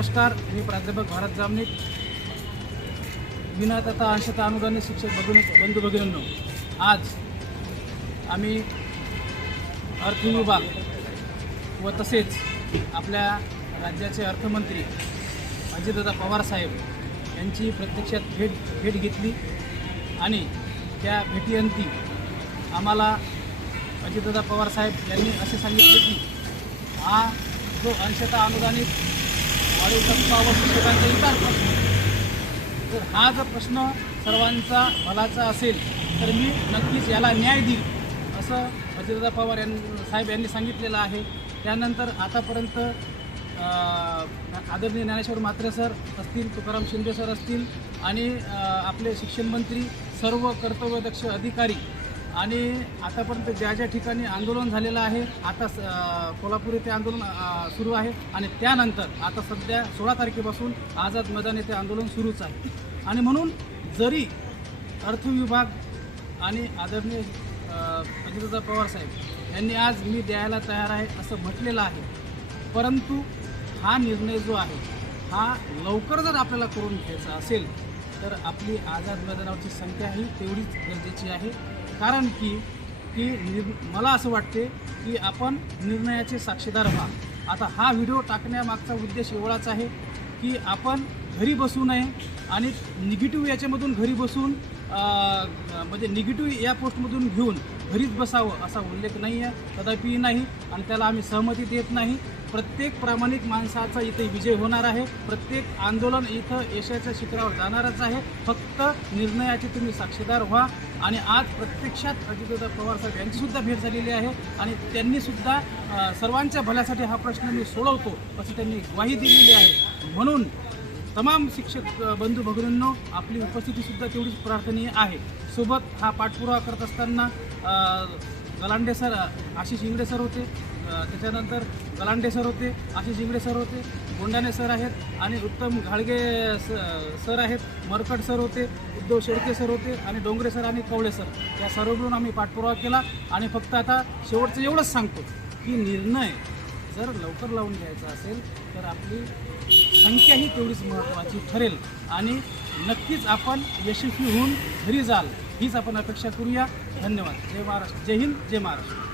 नमस्कार मी प्राध्यापक भारत जामनिक विना तथा अंशता अनुदानित शिक्षक बघून बंधू भगिनींनो आज आम्ही अर्थ विभाग व तसेच आपल्या राज्याचे अर्थमंत्री अजितदादा पवारसाहेब यांची प्रत्यक्षात भेट भेट घेतली आणि त्या भेटीअंती आम्हाला अजितदादा पवारसाहेब यांनी असे सांगितले की हा जो अंशता अनुदानित आणि शिक्षकांचा इतर प्रश्न तर हा जर प्रश्न सर्वांचा भलाचा असेल तर मी नक्कीच याला न्याय देईल असं अजितदा पवार यां साहेब यांनी सांगितलेलं आहे त्यानंतर आतापर्यंत आदरणीय ज्ञानेश्वर मात्रे सर असतील तुकाराम शिंदे सर असतील आणि आपले शिक्षण मंत्री सर्व कर्तव्यदक्ष अधिकारी आणि आतापर्यंत ज्या ज्या ठिकाणी आंदोलन झालेलं आहे आता कोल्हापूर येथे आंदोलन सुरू आहे आणि त्यानंतर आता सध्या सोळा तारखेपासून आझाद मैदान येथे आंदोलन सुरूच आहे आणि म्हणून जरी अर्थ विभाग आणि आदरणीय अजितदा पवारसाहेब यांनी आज मी द्यायला तयार आहे असं म्हटलेलं आहे परंतु हा निर्णय जो आहे हा लवकर जर आपल्याला करून घ्यायचा असेल तर आपली आजार वेदनावरची संख्या ही तेवढीच गरजेची आहे कारण की की निर् मला असं वाटते की आपण निर्णयाचे साक्षीदार व्हा आता हा व्हिडिओ टाकण्यामागचा उद्देश एवढाच आहे की आपण घरी बसू नये आणि निगेटिव्ह याच्यामधून घरी बसून म्हणजे निगेटिव्ह या पोस्टमधून घेऊन घरीच बसावं असा उल्लेख नाही आहे कदापि नाही आणि त्याला आम्ही सहमती देत नाही प्रत्येक प्रामाणिक माणसाचा इथे विजय होणार आहे प्रत्येक आंदोलन इथं यशाच्या शिखरावर जाणारच आहे फक्त निर्णयाचे तुम्ही साक्षीदार व्हा आणि आज प्रत्यक्षात अजितदादा पवार साहेब यांचीसुद्धा भेट झालेली आहे आणि त्यांनीसुद्धा सर्वांच्या भल्यासाठी हा प्रश्न मी सोडवतो असं त्यांनी ग्वाही दिलेली आहे म्हणून तमाम शिक्षक बंधू भगिनींनो आपली उपस्थितीसुद्धा तेवढीच प्रार्थनीय आहे सोबत हा पाठपुरावा करत असताना गलांडे सर आशिष इंगडे सर होते त्याच्यानंतर गलांडे सर होते आशिष जिंगडे सर होते गोंडाने सर आहेत आणि उत्तम घाळगे सर आहेत मरकट सर होते उद्धव शेडके सर होते आणि डोंगरे सर आणि कवळे सर या सर्व मिळून आम्ही पाठपुरावा केला आणि फक्त आता शेवटचं एवढंच सांगतो की निर्णय जर लवकर लावून घ्यायचा असेल तर आपली संख्याही तेवढीच महत्त्वाची ठरेल आणि नक्कीच आपण यशस्वी होऊन घरी जाल हीच आपण अपेक्षा करूया धन्यवाद जय महाराष्ट्र जय हिंद जय महाराष्ट्र